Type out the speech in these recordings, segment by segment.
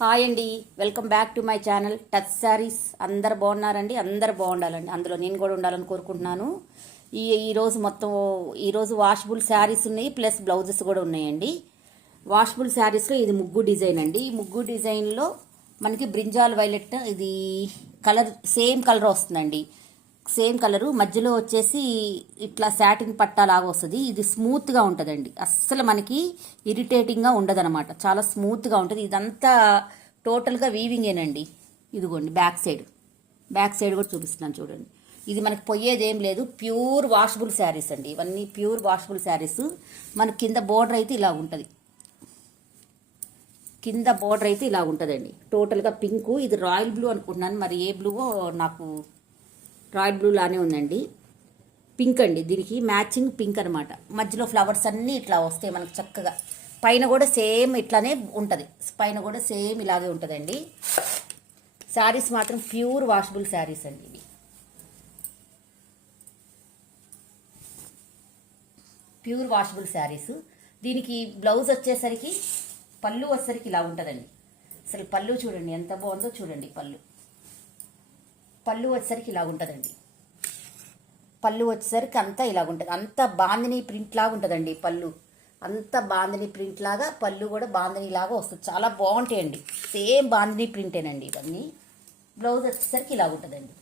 Hi అండి, welcome back to my channel touch saris. అందరు బాగున్నారండి, అందరు బాగుండాలండి. అందులో నేను కూడా ఉండాలని కోరుకుంటున్నాను. ఈరోజు వాషబుల్ శారీస్ ఉన్నాయి, ప్లస్ బ్లౌజెస్ కూడా ఉన్నాయండి. వాషబుల్ శారీస్లో ఇది ముగ్గు డిజైన్ అండి. ఈ ముగ్గు డిజైన్లో మనకి బ్రింజాల్ వైలెట్, ఇది కలర్ సేమ్ కలర్ వస్తుందండి. సేమ్ కలరు మధ్యలో వచ్చేసి ఇట్లా సాటిన్ పట్టా లాగా వస్తుంది. ఇది స్మూత్గా ఉంటుందండి, అస్సలు మనకి ఇరిటేటింగ్గా ఉండదు అనమాట. చాలా స్మూత్గా ఉంటుంది. ఇదంతా టోటల్గా వీవింగేనండి. ఇదిగోండి బ్యాక్ సైడ్ కూడా చూపిస్తున్నాను చూడండి. ఇది మనకి పోయేది ఏం లేదు, ప్యూర్ వాషబుల్ శారీస్ అండి. ఇవన్నీ ప్యూర్ వాషబుల్ శారీస్. మనకి కింద బోర్డర్ అయితే ఇలా ఉంటుంది. ఉంటుందండి టోటల్గా పింక్. ఇది రాయల్ బ్లూ అనుకుంటున్నాను, మరి ఏ బ్లూవో నాకు రాయల్ బ్లూ లానే ఉందండి. పింక్ అండి, దీనికి మ్యాచింగ్ పింక్ అనమాట. మధ్యలో ఫ్లవర్స్ అన్నీ ఇట్లా వస్తాయి మనకు చక్కగా. పైన కూడా సేమ్ ఇట్లానే ఉంటుంది, పైన కూడా సేమ్ ఇలాగే ఉంటుందండి. శారీస్ మాత్రం ప్యూర్ వాషబుల్ శారీస్ అండి ఇవి. Pure washable saris. దీనికి బ్లౌజ్ వచ్చేసరికి, పళ్ళు వచ్చేసరికి ఇలా ఉంటుందండి. అసలు పళ్ళు చూడండి ఎంత బాగుందో చూడండి. పళ్ళు వచ్చేసరికి ఇలా ఉంటుందండి. పళ్ళు వచ్చేసరికి అంతా ఇలా ఉంటుంది. అంతా బాందిని ప్రింట్ లాగా ఉంటుందండి పళ్ళు. అంతా బాందిని ప్రింట్ లాగా, పళ్ళు కూడా బాందిని లాగా వస్తుంది. చాలా బాగుంటాయండి, సేమ్ బాందిని ప్రింటేనండి ఇవన్నీ. బ్లౌజ్ వచ్చేసరికి ఇలా ఉంటుందండి.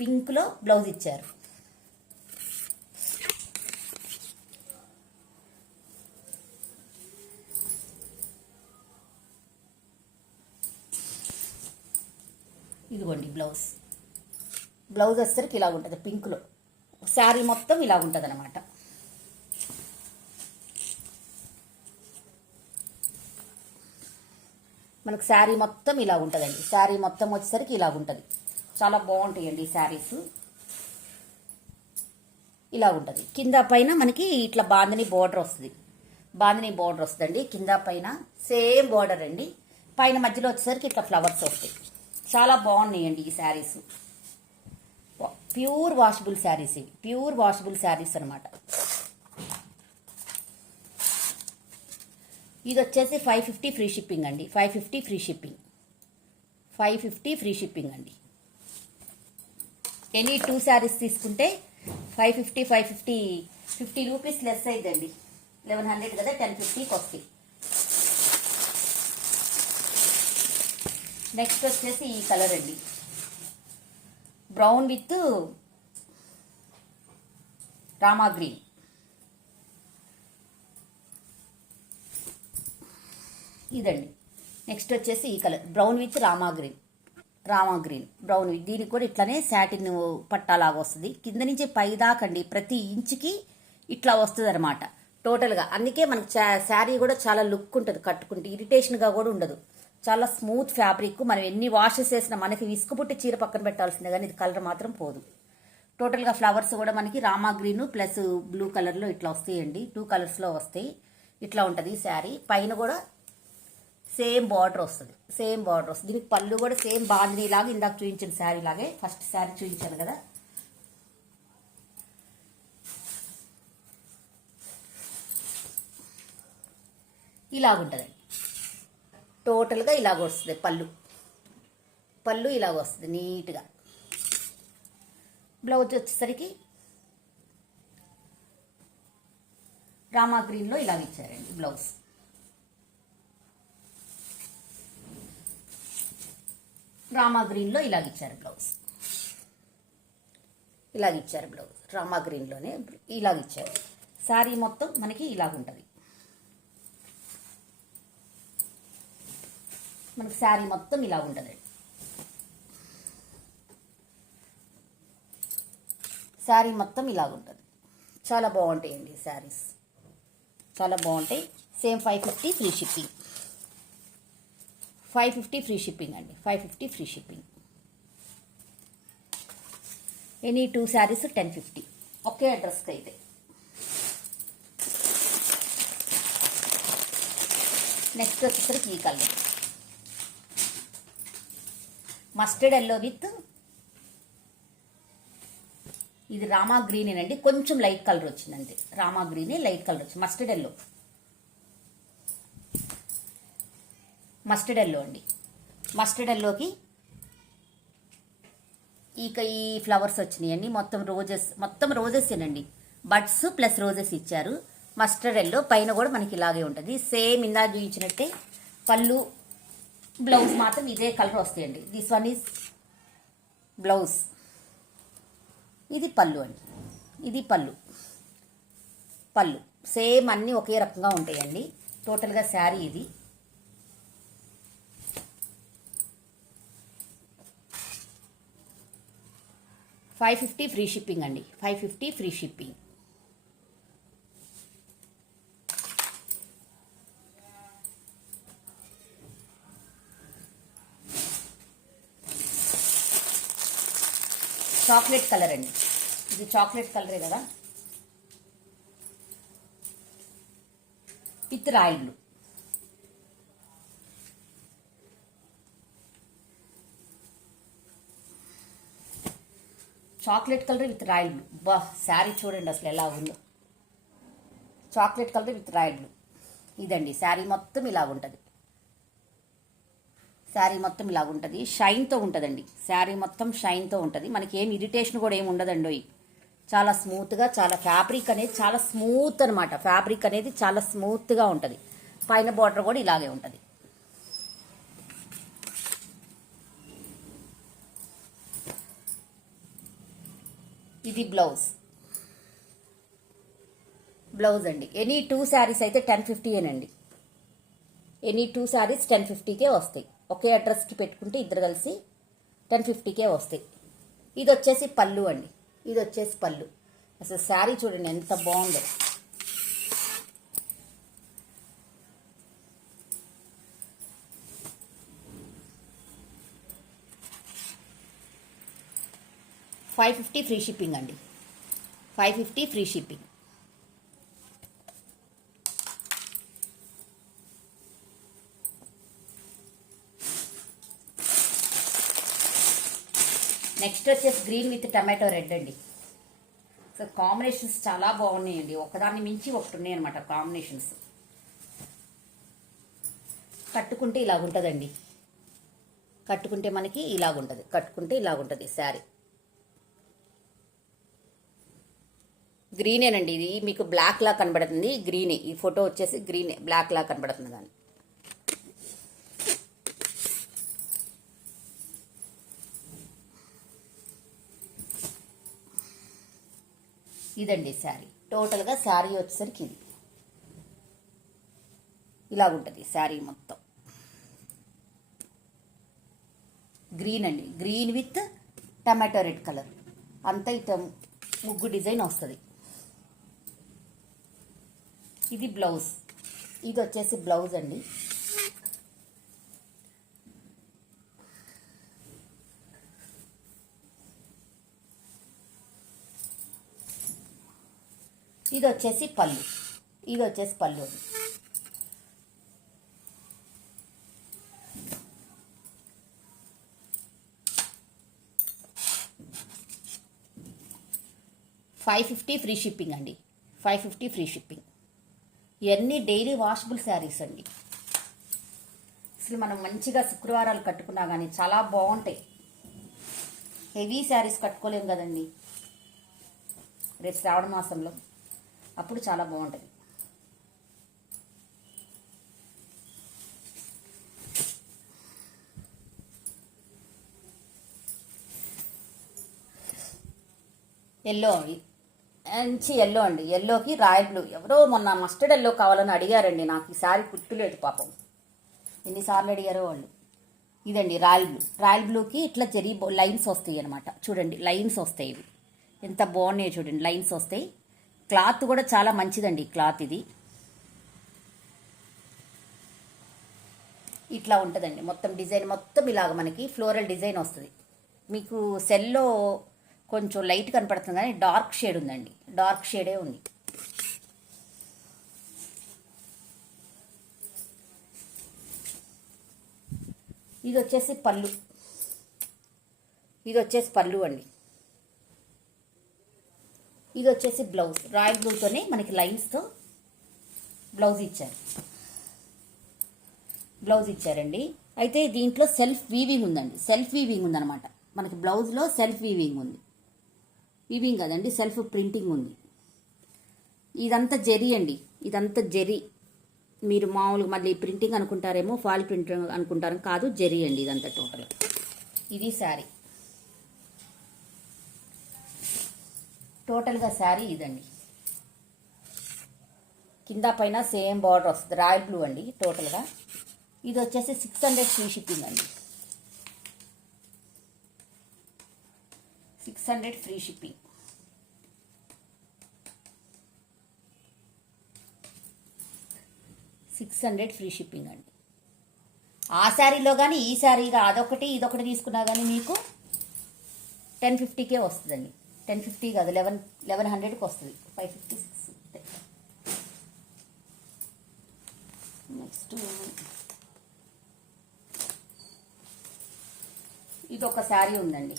పింక్లో బ్లౌజ్ ఇచ్చారు. ఇదిగోండి బ్లౌజ్ వచ్చేసరికి ఇలా ఉంటుంది పింక్లో. శారీ మొత్తం ఇలా ఉంటుంది అనమాట. మనకు శారీ మొత్తం ఇలా ఉంటుందండి. శారీ మొత్తం వచ్చేసరికి ఇలా ఉంటుంది. చాలా బాగుంటాయండి శారీస్. ఇలా ఉంటుంది. కింద పైన మనకి ఇట్లా బాందిని బోర్డర్ వస్తుందండి. కింద పైన సేమ్ బోర్డర్ అండి. పైన మధ్యలో వచ్చేసరికి ఇట్లా ఫ్లవర్స్ వస్తాయి. చాలా బాగున్నాయండి ఈ శారీస్. ప్యూర్ వాషబుల్ శారీస్ ఇవి. ప్యూర్ వాషబుల్ శారీస్ అనమాట. ఇది వచ్చేసి 550 ఫ్రీ షిప్పింగ్ అండి. 550 ఫ్రీ షిప్పింగ్ అండి. ఎనీ 2 శారీస్ తీసుకుంటే 550 50 రూపీస్ లెస్ అయిందండి. 1100 కదా, 1050కి వస్తాయి. నెక్స్ట్ వచ్చేసి ఈ కలర్ అండి, బ్రౌన్ విత్ రామా గ్రీన్. ఇదండి. నెక్స్ట్ వచ్చేసి ఈ colour, brown with Rama green. Brown with, దీనికి కూడా ఇట్లానే సాటిన్ పట్టాలాగా వస్తుంది. కింద నుంచి పై దాకండి ప్రతి ఇంచుకి ఇట్లా వస్తుంది అనమాట టోటల్గా. అందుకే మనకి శారీ కూడా చాలా లుక్ ఉంటుంది, కట్టుకుంటే ఇరిటేషన్గా కూడా ఉండదు. చాలా స్మూత్ ఫ్యాబ్రిక్. మనం ఎన్ని వాషెస్ చేసినా మనకి విసుకుపుట్టి చీర పక్కన పెట్టాల్సిందే, కానీ ఇది కలర్ మాత్రం పోదు. టోటల్గా ఫ్లవర్స్ కూడా మనకి రామా గ్రీన్ ప్లస్ బ్లూ కలర్లో ఇట్లా వస్తాయండి. 2 కలర్స్లో వస్తాయి. ఇట్లా ఉంటుంది శారీ. పైన కూడా సేమ్ బార్డర్ వస్తుంది. దీనికి పళ్ళు కూడా సేమ్ బాందిని లాగా, ఇందాక చూపించిన శారీ లాగే, ఫస్ట్ శారీ చూపించాను కదా. ఇలాగుంటుందండి. టోటల్గా ఇలాగ వస్తుంది పళ్ళు ఇలాగ వస్తుంది నీట్గా. బ్లౌజ్ వచ్చేసరికి రామా గ్రీన్లో ఇలాగ ఇచ్చారండి బ్లౌజ్. రామా గ్రీన్లో ఇలాగ ఇచ్చారు బ్లౌజ్. రామా గ్రీన్లోనే ఇలాగ ఇచ్చారు. శారీ మొత్తం మనకి ఇలాగుంటుంది. మనకి శారీ మొత్తం ఇలా ఉంటుందండి. చాలా బాగుంటాయండి శారీస్, చాలా బాగుంటాయి. Same 550 free shipping. 550 free shipping అండి. 550 ఫ్రీ షిప్పింగ్. ఎనీ 2 శారీస్ 1050 ఒకే అడ్రస్కి అయితే. నెక్స్ట్ వచ్చేసరికి ఈ కలర్, మస్టర్డ్ ఎల్లో విత్, ఇది రామా గ్రీన్ అండి. కొంచెం లైట్ కలర్ వచ్చిందండి. రామా గ్రీన్ లైట్ కలర్ వచ్చింది. మస్టర్డ్ ఎల్లో మస్టర్డ్ ఎల్లో అండి. మస్టర్డ్ ఎల్లోకి ఈ ఫ్లవర్స్ వచ్చినాయండి. మొత్తం రోజెస్ ఏనండి. బడ్స్ ప్లస్ రోజెస్ ఇచ్చారు. మస్టర్డ్ ఎల్లో పైన కూడా మనకి ఇలాగే ఉంటుంది. సేమ్ ఇందా చూపించినట్టే పళ్ళు బ్లౌజ్ మాత్రం ఇదే కలర్ వస్తాయండి. This one is blouse. ఇది పళ్ళు అండి. ఇది పళ్ళు సేమ్ అన్నీ ఒకే రకంగా ఉంటాయండి. టోటల్గా శారీ ఇది. $550 ఫ్రీ షిప్పింగ్ అండి. $550 ఫ్రీ షిప్పింగ్. చాక్లెట్ కలర్ అండి. ఇది చాక్లెట్ కలరే కదా, with royal blue. Chocolate colour with royal blue. బా శారీ చూడండి అసలు ఎలా ఉందో. Chocolate colour with royal blue. ఇదండి శారీ మొత్తం ఇలాగుంటుంది. శారీ మొత్తం ఇలాగుంటుంది. షైన్తో ఉంటుందండి. శారీ మొత్తం షైన్తో ఉంటుంది. మనకి ఏం ఇరిటేషన్ కూడా ఏమి ఉండదండి. చాలా స్మూత్గా, చాలా ఫ్యాబ్రిక్ అనేది చాలా స్మూత్ అనమాట. ఫ్యాబ్రిక్ అనేది చాలా స్మూత్గా ఉంటుంది. పైన బార్డర్ కూడా ఇలాగే ఉంటుంది. ఇది బ్లౌజ్ అండి. ఎనీ 2 శారీస్ అయితే 1050 ఎనీ 2 శారీస్ 1050కే వస్తాయి. ఒకే అడ్రస్కి పెట్టుకుంటే ఇద్దరు కలిసి 1050కే వస్తాయి. ఇది వచ్చేసి పళ్ళు అండి. ఇది వచ్చేసి పళ్ళు. అసలు శారీ చూడండి ఎంత బాగుందో. $550 ఫ్రీ షిప్పింగ్ అండి. $550 ఫ్రీ షిప్పింగ్. నెక్స్ట్ వచ్చేసి గ్రీన్ విత్ టమాటో రెడ్ అండి. సో కాంబినేషన్స్ చాలా బాగున్నాయండి. ఒకదాన్ని మించి ఒకటి ఉన్నాయి అనమాట కాంబినేషన్స్. కట్టుకుంటే ఇలాగుంటుందండి. కట్టుకుంటే మనకి ఇలాగుంటుంది శారీ. గ్రీనేనండి. ఇది మీకు బ్లాక్ లా కనబడుతుంది. గ్రీనే ఈ ఫోటో వచ్చేసి గ్రీనే, బ్లాక్ లా కనబడుతుంది కానీ. ఇదండి శారీ. టోటల్గా శారీ వచ్చేసరికి ఇది ఇలాగుంటుంది శారీ మొత్తం. గ్రీన్ అండి. Green with tomato red colour. అంతా ఇట్లా ముగ్గు డిజైన్ వస్తుంది. ఇది బ్లౌజ్. ఇది వచ్చేసి బ్లౌజ్ అండి. ఇది వచ్చేసి పళ్ళు. $550 ఫ్రీ షిప్పింగ్ అండి. $550 ఫ్రీ షిప్పింగ్. ఇవన్నీ డైలీ వాషబుల్ శారీస్ అండి. అసలు మనం మంచిగా శుక్రవారాలు కట్టుకున్నా కానీ చాలా బాగుంటాయి. హెవీ శారీస్ కట్టుకోలేము కదండి రేపు శ్రావణ మాసంలో. అప్పుడు చాలా బాగుంటుంది. ఎల్లో మంచి ఎల్లో అండి. ఎల్లోకి రాయల్ బ్లూ. ఎవరో మొన్న మస్టర్డ్ ఎల్లో కావాలని అడిగారండి. నాకు ఈ శారీ గుర్తులేదు పాపం. ఎన్నిసార్లు అడిగారో వాళ్ళు. ఇదండి రాయల్ బ్లూకి ఇట్లా జరీ లైన్స్ వస్తాయి అనమాట. చూడండి లైన్స్ వస్తాయి. ఇవి ఎంత బాగున్నాయో చూడండి. లైన్స్ వస్తాయి. క్లాత్ కూడా చాలా మంచిదండి. క్లాత్ ఇది ఇట్లా ఉంటుందండి. మొత్తం డిజైన్ మొత్తం ఇలాగ మనకి ఫ్లోరల్ డిజైన్ వస్తుంది. మీకు సెల్లో కొంచెం లైట్ కనపడుతుంది కానీ డార్క్ షేడ్ ఉందండి. డార్క్ షేడే ఉంది. ఇది వచ్చేసి పళ్ళు అండి. ఇది వచ్చేసి బ్లౌజ్. రాయల్ బ్లూతోనే మనకి లైన్స్తో బ్లౌజ్ ఇచ్చారు. బ్లౌజ్ ఇచ్చారండి. అయితే దీంట్లో సెల్ఫ్ వీవింగ్ ఉందండి, సెల్ఫ్ వీవింగ్ ఉందన్నమాట. మనకి బ్లౌజ్లో సెల్ఫ్ వీవింగ్ ఉంది, వీవింగ్ కదండి, సెల్ఫ్ ప్రింటింగ్ ఉంది. ఇదంతా జెరీ అండి, ఇదంతా జెరీ. మీరు మామూలుగా మళ్ళీ ప్రింటింగ్ అనుకుంటారేమో, ఫాల్ ప్రింటింగ్ అనుకుంటారు, కాదు, జెరీ అండి ఇదంతా టోటల్. ఇది శారీ, టోటల్గా శారీ ఇదండి. కింద పైన సేమ్ బార్డర్ వస్తుంది, రాయల్ బ్లూ అండి టోటల్గా. ఇది వచ్చేసి 600 ఫ్రీ షిప్పింగ్ అండి, 600 ఫ్రీ షిప్పింగ్. ఫ్రీ షిప్పింగ్ అండి. ఆ శారీలో కానీ ఈ శారీగా అదొకటి ఇదొకటి తీసుకున్నా కానీ మీకు 1050కే వస్తుందండి. 1050 కాదు, 1100కి వస్తుంది, 556. నెక్స్ట్ ఇది ఒక శారీ ఉందండి,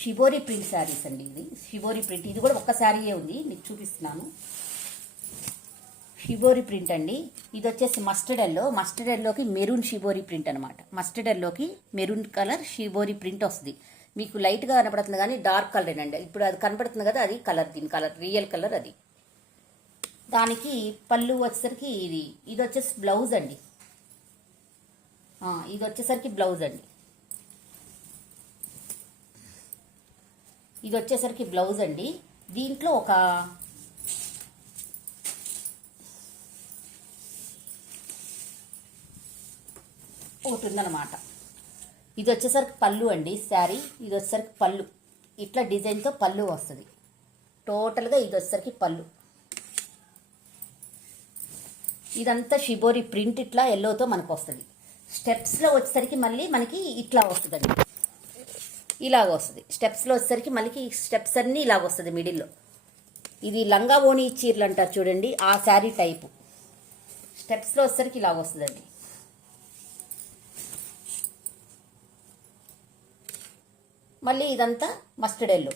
షిబోరి ప్రింట్ శారీస్ అండి. ఇది షిబోరి ప్రింట్, ఇది కూడా ఒక్క శారీయే ఉంది, మీకు చూపిస్తున్నాను. షిబోరి ప్రింట్ అండి. ఇది వచ్చేసి మస్టర్డ్ ఎల్లో, మస్టర్డ్ ఎల్లోకి మెరూన్ షిబోరి ప్రింట్ అనమాట. మస్టర్డ్ ఎల్లోకి మెరూన్ కలర్ షిబోరి ప్రింట్ వస్తుంది. మీకు లైట్గా కనపడుతుంది కానీ డార్క్ కలర్ అండి. ఇప్పుడు అది కనపడుతుంది కదా, అది కలర్, దీని కలర్ రియల్ కలర్ అది. దానికి పళ్ళు వచ్చేసరికి ఇది వచ్చేసి బ్లౌజ్ అండి. ఇది వచ్చేసరికి బ్లౌజ్ అండి. ఇది వచ్చేసరికి బ్లౌజ్ అండి. దీంట్లో ఒకటి ఉందన్నమాట. ఇది వచ్చేసరికి పళ్ళు అండి శారీ. ఇది వచ్చేసరికి పళ్ళు, ఇట్లా డిజైన్తో పళ్ళు వస్తుంది. టోటల్గా ఇది వచ్చేసరికి పళ్ళు. ఇదంతా షిబోరి ప్రింట్ ఇట్లా ఎల్లోతో మనకు వస్తుంది. స్టెప్స్లో వచ్చేసరికి మళ్ళీ మనకి ఇట్లా వస్తుందండి, ఇలాగ వస్తుంది. స్టెప్స్లో వచ్చేసరికి మళ్ళీ స్టెప్స్ అన్నీ ఇలాగ వస్తుంది మిడిల్లో. ఇది లంగా ఓణి చీరలు అంటారు చూడండి, ఆ శారీ టైపు. స్టెప్స్లో వచ్చేసరికి ఇలాగ వస్తుందండి. మళ్ళీ ఇదంతా మస్టర్డ్ ఎల్లో.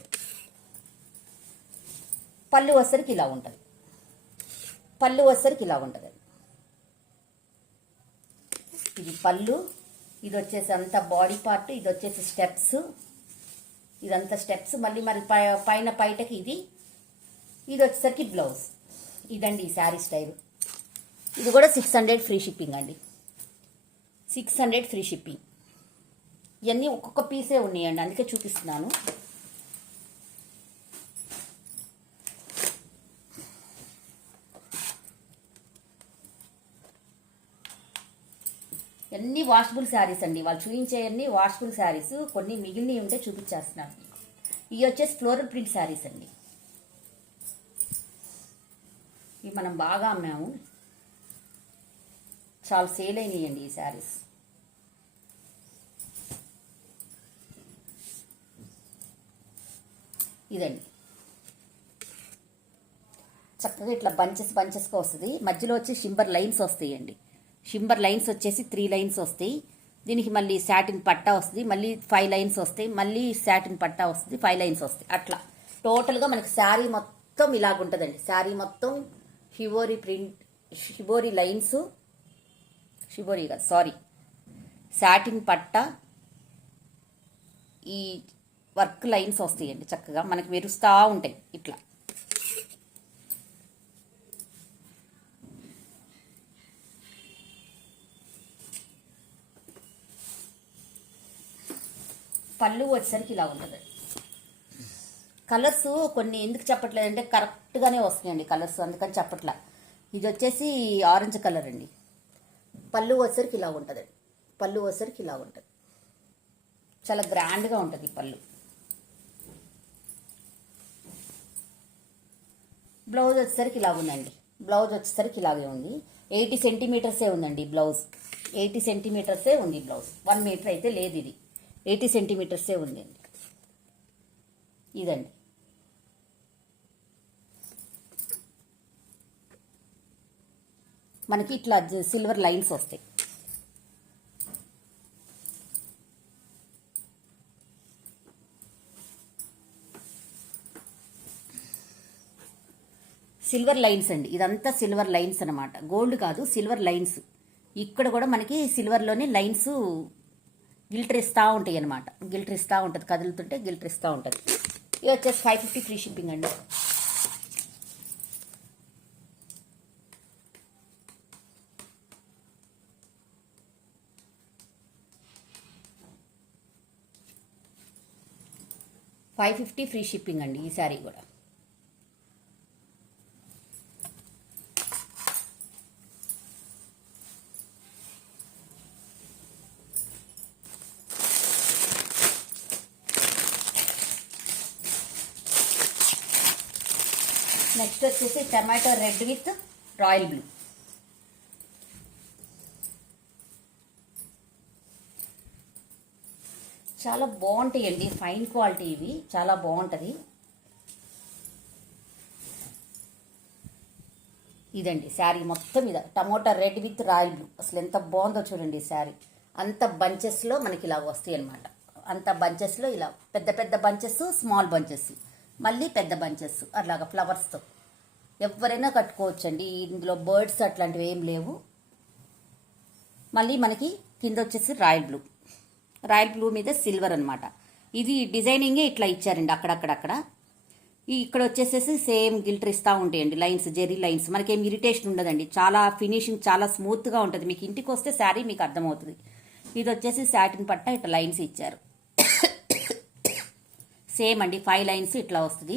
పళ్ళు వచ్చేసరికి ఇలా ఉంటుంది, పళ్ళు వచ్చేసరికి ఇలా ఉంటుంది. ఇది పళ్ళు, ఇది వచ్చేసి అంతా బాడీ పార్ట్, ఇది వచ్చేసి స్టెప్స్, ఇదంతా స్టెప్స్. మళ్ళీ మరి పైన పైటకి ఇది వచ్చేసరికి బ్లౌజ్. ఇదండి ఈ శారీ స్టైల్. ఇది కూడా 600 ఫ్రీ షిప్పింగ్ అండి, 600 ఫ్రీ షిప్పింగ్. ఇవన్నీ ఒక్కొక్క పీసే ఉన్నాయండి, అందుకే చూపిస్తున్నాను. అన్ని వాషబుల్ శారీస్ అండి, వాళ్ళు చూపించేవన్నీ వాషబుల్ శారీస్. కొన్ని మిగిలినవి ఉంటే చూపించేస్తున్నాను. ఇవి వచ్చేసి ఫ్లోరల్ ప్రింట్ శారీస్ అండి. ఇవి మనం బాగా అమ్మాము, చాలా సేల్ అయినాయండి ఈ శారీస్. ఇదండి చక్కగా ఇట్లా బంచెస్గా వస్తుంది. మధ్యలో వచ్చి షింబర్ లైన్స్ వస్తాయండి. షింబర్ లైన్స్ వచ్చేసి 3 లైన్స్ వస్తాయి. దీనికి మళ్ళీ సాటిన్ పట్టా వస్తుంది, మళ్ళీ 5 లైన్స్ వస్తాయి, మళ్ళీ సాటిన్ పట్టా వస్తుంది, 5 లైన్స్ వస్తాయి. అట్లా టోటల్గా మనకి శారీ మొత్తం ఇలాగుంటుందండి. శారీ మొత్తం shibori print, shibori lines, shibori కాదు సారీ, సాటిన్ పట్టా, ఈ వర్క్ లైన్స్ వస్తాయండి. చక్కగా మనకి మెరుస్తూ ఉంటాయి ఇట్లా. పళ్ళు వచ్చేసరికి ఇలా ఉంటుంది. కలర్స్ కొన్ని ఎందుకు చెప్పట్లేదంటే కరెక్ట్గానే వస్తున్నాయండి కలర్స్, అందుకని చెప్పట్లా. ఇది వచ్చేసి ఆరెంజ్ కలర్ అండి. పళ్ళు వచ్చేసరికి ఇలా ఉంటుందండి, పళ్ళు వచ్చేసరికి ఇలా ఉంటుంది. చాలా గ్రాండ్గా ఉంటుంది పళ్ళు. బ్లౌజ్ వచ్చేసరికి ఇలా ఉందండి. బ్లౌజ్ వచ్చేసరికి ఇలాగే ఉంది. 80 సెంటీమీటర్సే ఉందండి బ్లౌజ్, 80 సెంటీమీటర్సే ఉంది బ్లౌజ్. 1 మీటర్ అయితే లేదు, ఇది 80 సెంటీమీటర్సే ఉంది అండి. ఇదండి మనకి ఇట్లా సిల్వర్ లైన్స్ వస్తాయి. సిల్వర్ లైన్స్ అండి, ఇదంతా సిల్వర్ లైన్స్ అనమాట, గోల్డ్ కాదు సిల్వర్ లైన్స్. ఇక్కడ కూడా మనకి సిల్వర్లోనే లైన్స్ గిల్టర్ ఇస్తూ ఉంటాయి అనమాట, గిల్టర్ ఇస్తూ ఉంటుంది, కదులుతుంటే గిల్టర్ ఇస్తూ ఉంటుంది. ఇది వచ్చేసి 550 ఫ్రీ షిప్పింగ్ అండి. $550 ఫ్రీ షిప్పింగ్ అండి ఈ శారీ కూడా. నెక్స్ట్ వచ్చేసి tomato red with royal blue. చాలా బాగుంటాయండి, ఫైన్ క్వాలిటీ, ఇవి చాలా బాగుంటుంది. ఇదండి శారీ మొత్తం మీద tomato red with royal blue. అసలు ఎంత బాగుందో చూడండి శారీ. అంత బంచెస్లో మనకి ఇలా వస్తాయి అనమాట, అంత బంచెస్లో ఇలా పెద్ద పెద్ద బంచెస్, స్మాల్ బంచెస్, మళ్ళీ పెద్ద బంచెస్, అలాగా ఫ్లవర్స్తో ఎవరైనా కట్టుకోవచ్చండి. ఇందులో బర్డ్స్ అట్లాంటివి ఏం లేవు. మళ్ళీ మనకి కింద వచ్చేసి రాయల్ బ్లూ, రాయల్ బ్లూ మీద సిల్వర్ అనమాట. ఇది డిజైనింగే ఇట్లా ఇచ్చారండి అక్కడక్కడక్కడ. ఇక్కడ వచ్చేసేసి సేమ్ గిల్టర్ ఇస్తూ ఉంటాయండి లైన్స్, జెరీ లైన్స్. మనకేం ఇరిటేషన్ ఉండదండి, చాలా ఫినిషింగ్ చాలా స్మూత్గా ఉంటుంది. మీకు ఇంటికి వస్తే శారీ మీకు అర్థమవుతుంది. ఇది వచ్చేసి సాటిన్ పట్ట ఇట్లా లైన్స్ ఇచ్చారు. సేమ్ అండి 5 లైన్స్ ఇట్లా వస్తుంది.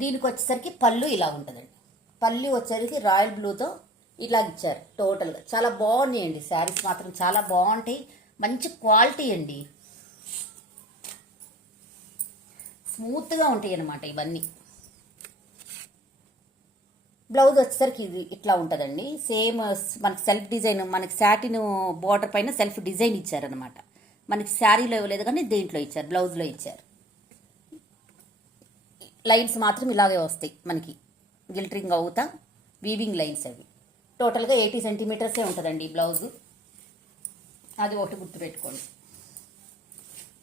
దీనికి వచ్చేసరికి పళ్ళు ఇలా ఉంటుందండి. పళ్ళు వచ్చేసరికి రాయల్ బ్లూతో ఇలా ఇచ్చారు. టోటల్గా చాలా బాగున్నాయండి శారీస్, మాత్రం చాలా బాగుంటాయి, మంచి క్వాలిటీ అండి, స్మూత్గా ఉంటాయి అన్నమాట ఇవన్నీ. బ్లౌజ్ వచ్చేసరికి ఇది ఇట్లా ఉంటుందండి. సేమ్ మనకి సెల్ఫ్ డిజైన్, మనకి సాటిన్ బోర్డర్ పైన సెల్ఫ్ డిజైన్ ఇచ్చారనమాట. మనకి శారీలో ఇవ్వలేదు కానీ దీంట్లో ఇచ్చారు, బ్లౌజ్లో ఇచ్చారు. లైన్స్ మాత్రం ఇలాగే వస్తాయి మనకి, గిల్టరింగ్ అవుతా వీవింగ్ లైన్స్ అవి. టోటల్గా 80 సెంటీమీటర్సే ఉంటుందండి బ్లౌజు, అది ఒకటి గుర్తుపెట్టుకోండి.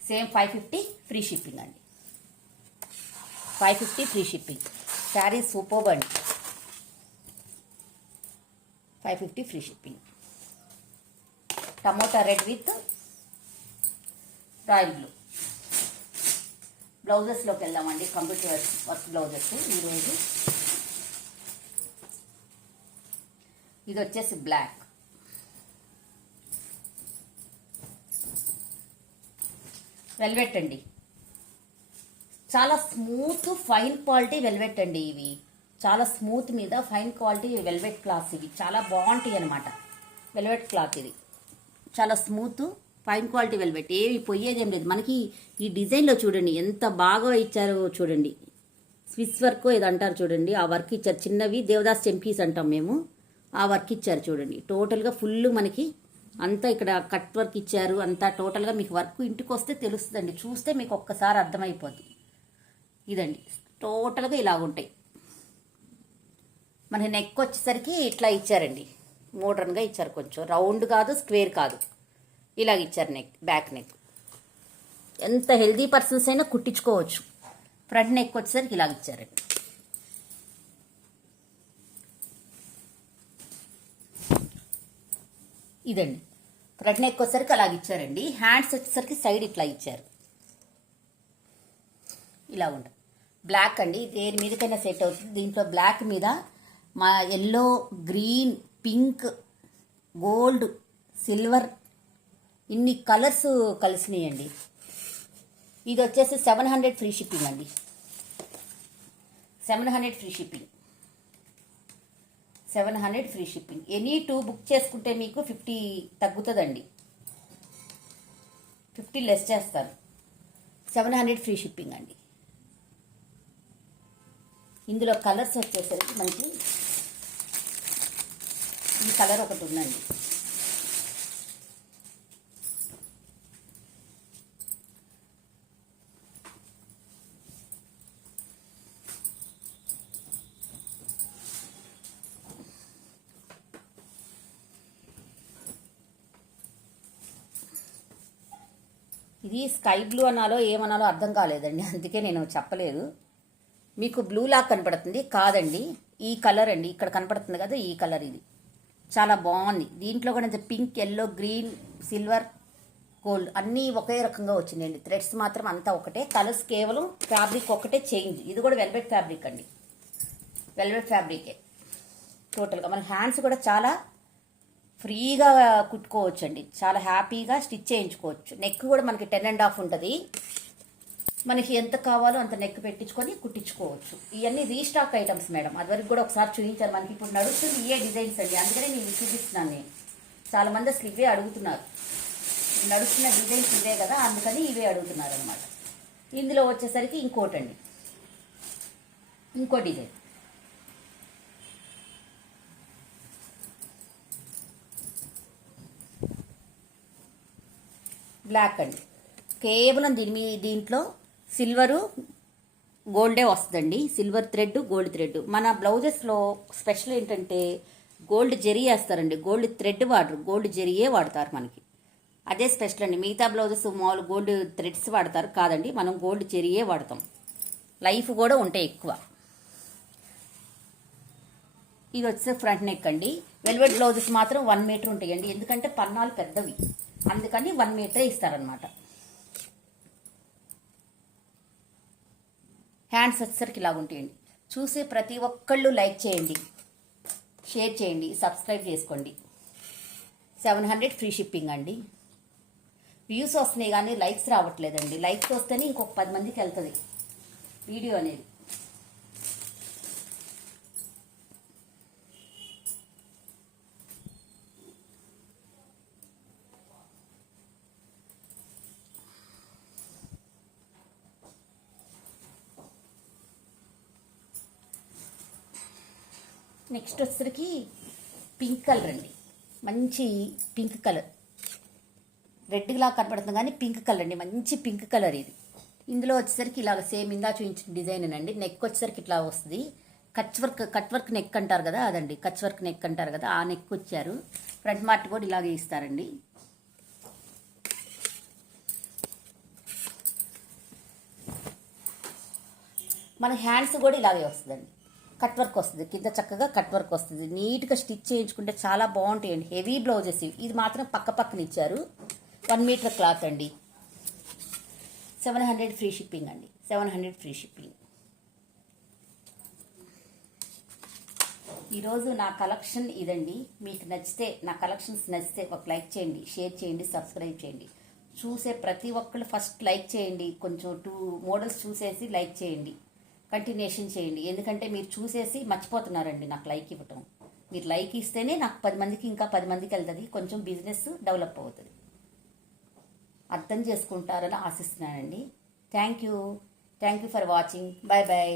సేమ్ 550 ఫ్రీ షిప్పింగ్ అండి, 550 ఫ్రీ షిప్పింగ్. శారీ సూపర్బ్ అండి, 550 free shipping. Tomato red with royal blue. బ్లౌజెస్లోకి వెళ్దామండి, కంప్యూటర్ వర్క్ బ్లౌజెస్ ఈరోజు. ఇది వచ్చేసి బ్లాక్, వెల్వెట్ అండి, చాలా స్మూత్ ఫైన్ క్వాలిటీ వెల్వెట్ అండి. ఇవి చాలా స్మూత్ మీద ఫైన్ క్వాలిటీ వెల్వెట్ క్లాత్, ఇవి చాలా బాగుంటాయి అనమాట. వెల్వెట్ క్లాత్ ఇది చాలా స్మూత్ ఫైన్ క్వాలిటీ వెల్వెట్, ఏమి పోయేదేం లేదు. మనకి ఈ డిజైన్లో చూడండి ఎంత బాగా ఇచ్చారో చూడండి, స్విస్ వర్క్ ఏదో అంటారు చూడండి, ఆ వర్క్ ఇచ్చారు. చిన్నవి దేవదాస్ చెంకీస్ అంటాం మేము, ఆ వర్క్ ఇచ్చారు చూడండి. టోటల్గా ఫుల్ మనకి అంతా ఇక్కడ కట్ వర్క్ ఇచ్చారు. అంతా టోటల్గా మీకు వర్క్ ఇంటికి వస్తే తెలుస్తుందండి, చూస్తే మీకు ఒక్కసారి అర్థమైపోద్ది. ఇదండి టోటల్గా ఇలాగుంటాయి. మనకి నెక్ వచ్చేసరికి ఇట్లా ఇచ్చారండి, మోడర్న్గా ఇచ్చారు, కొంచెం రౌండ్ కాదు స్క్వేర్ కాదు, ఇలాగ ఇచ్చారు నెక్, బ్యాక్ నెక్. ఎంత హెల్దీ పర్సన్స్ అయినా కుట్టించుకోవచ్చు. ఫ్రంట్ నెక్ వచ్చేసరికి ఇలాగ ఇచ్చారండి. ఇదండి ఫ్రంట్ నెక్ వచ్చేసరికి అలాగ ఇచ్చారండి. హ్యాండ్స్ వచ్చేసరికి సైడ్ ఇట్లా ఇచ్చారు, ఇలా ఉంటుంది. బ్లాక్ అండి, దేని మీదకైనా సెట్ అవుతుంది. దీంట్లో బ్లాక్ మీద మా yellow, green, pink, gold, silver ఇన్ని కలర్స్ కలిసినాయండి. ఇది వచ్చేసి 700 ఫ్రీ షిప్పింగ్ అండి, 700 free shipping, 700 free shipping. Any 2 book చేసుకుంటే మీకు 50 తగ్గుతుందండి, 50 లెస్ చేస్తాను. 700 ఫ్రీ షిప్పింగ్ అండి. ఇందులో కలర్స్ వచ్చేసరికి మనకి ఈ కలర్ ఒకటి ఉందండి, ఇది స్కై బ్లూ అనాలో ఏమనాలో అర్థం కాలేదండి, అందుకే నేను చెప్పలేదు. మీకు బ్లూ లాగా కనపడుతుంది, కాదండి ఈ కలర్ అండి, ఇక్కడ కనపడుతుంది కదా ఈ కలర్. ఇది చాలా బాగుంది. దీంట్లో కూడా pink, yellow, green, silver, gold అన్నీ ఒకే రకంగా వచ్చినాయండి. థ్రెడ్స్ మాత్రం అంతా ఒకటే, కలర్స్ కేవలం ఫ్యాబ్రిక్ ఒకటే చేంజ్. ఇది కూడా వెల్వెట్ ఫ్యాబ్రిక్ అండి, వెల్వెట్ ఫ్యాబ్రికే టోటల్గా. మన హ్యాండ్స్ కూడా చాలా ఫ్రీగా కుట్టుకోవచ్చు అండి, చాలా హ్యాపీగా స్టిచ్ చేయించుకోవచ్చు. నెక్ కూడా మనకి 10.5 ఉంటుంది. మనకి ఎంత కావాలో అంత నెక్ పెట్టించుకొని కుట్టించుకోవచ్చు. ఇవన్నీ రీస్టాక్ ఐటమ్స్ మేడం, అదివరకు కూడా ఒకసారి చూపించాను. మనకి ఇప్పుడు నడుస్తుంది ఇవే డిజైన్స్ అండి, అందుకనే నేను చూపిస్తున్నాను. నేను చాలా మంది అసలు ఇవే అడుగుతున్నారు, నడుస్తున్న డిజైన్స్ ఇవే కదా, అందుకని ఇవే అడుగుతున్నారు అనమాట. ఇందులో వచ్చేసరికి ఇంకోటండి, ఇంకో డిజైన్. బ్లాక్ అండి, కేవలం దీంట్లో సిల్వరు గోల్డే వస్తుందండి. Silver thread, gold thread. మన బ్లౌజెస్లో స్పెషల్ ఏంటంటే గోల్డ్ జెరీ వేస్తారండి, గోల్డ్ థ్రెడ్ వాడరు, గోల్డ్ జెరీయే వాడతారు మనకి. అదే స్పెషల్ అండి. మిగతా బ్లౌజెస్ మామూలు గోల్డ్ థ్రెడ్స్ వాడతారు, కాదండి మనం గోల్డ్ జెరీయే వాడతాం. లైఫ్ కూడా ఉంటాయి ఎక్కువ. ఇది వచ్చే ఫ్రంట్ నెక్ అండి. వెల్వెట్ బ్లౌజెస్ మాత్రం 1 మీటర్ ఉంటాయండి, ఎందుకంటే పన్నాలు పెద్దవి, అందుకని 1 మీటరే ఇస్తారనమాట. హ్యాండ్స్ వచ్చేసరికి ఇలాగ ఉంటాయండి. చూసే ప్రతి ఒక్కళ్ళు లైక్ చేయండి, షేర్ చేయండి, సబ్స్క్రైబ్ చేసుకోండి. 700 ఫ్రీ షిప్పింగ్ అండి. వ్యూస్ వస్తున్నాయి కానీ లైక్స్ రావట్లేదండి. లైక్స్ వస్తేనే ఇంకొక 10 మందికి వెళ్తుంది వీడియో అనేది. నెక్స్ట్ వచ్చేసరికి పింక్ కలర్ అండి, మంచి పింక్ కలర్. రెడ్లా కనపడుతుంది కానీ పింక్ కలర్ అండి, మంచి పింక్ కలర్ ఇది. ఇందులో వచ్చేసరికి ఇలాగ సేమ్ ఇందా చూపించిన డిజైన్ అండి. నెక్ వచ్చేసరికి ఇట్లా వస్తుంది. కట్ వర్క్ నెక్ అంటారు కదా, అదండి కచ్ వర్క్ నెక్ అంటారు కదా, ఆ నెక్ వచ్చారు. ఫ్రంట్ మార్ట్ కూడా ఇలాగే ఇస్తారండి. మన హ్యాండ్స్ కూడా ఇలాగే వస్తుందండి, కట్ వర్క్ వస్తుంది కింద, చక్కగా కట్ వర్క్ వస్తుంది. నీట్గా స్టిచ్ చేయించుకుంటే చాలా బాగుంటాయండి. హెవీ బ్లౌజెస్ ఇవి. ఇది మాత్రం పక్కన ఇచ్చారు. 1 మీటర్ క్లాత్ అండి. 700 ఫ్రీ షిప్పింగ్ అండి, 700 ఫ్రీ షిప్పింగ్. ఈరోజు నా కలెక్షన్ ఇదండి. మీకు నచ్చితే, నా కలెక్షన్స్ నచ్చితే ఒక లైక్ చేయండి, షేర్ చేయండి, సబ్స్క్రైబ్ చేయండి. చూసే ప్రతి ఒక్కళ్ళు ఫస్ట్ లైక్ చేయండి. కొంచెం 2 మోడల్స్ చూసేసి లైక్ చేయండి, కంటిన్యూషన్ చేయండి. ఎందుకంటే మీరు చూసేసి మర్చిపోతున్నారండి నాకు లైక్ ఇవ్వటం. మీరు లైక్ ఇస్తేనే నాకు 10 మందికి, ఇంకా 10 మందికి వెళ్తుంది, కొంచెం బిజినెస్ డెవలప్ అవుతుంది. అర్థం చేసుకుంటారని ఆశిస్తున్నానండి. Thank you for watching. Bye bye.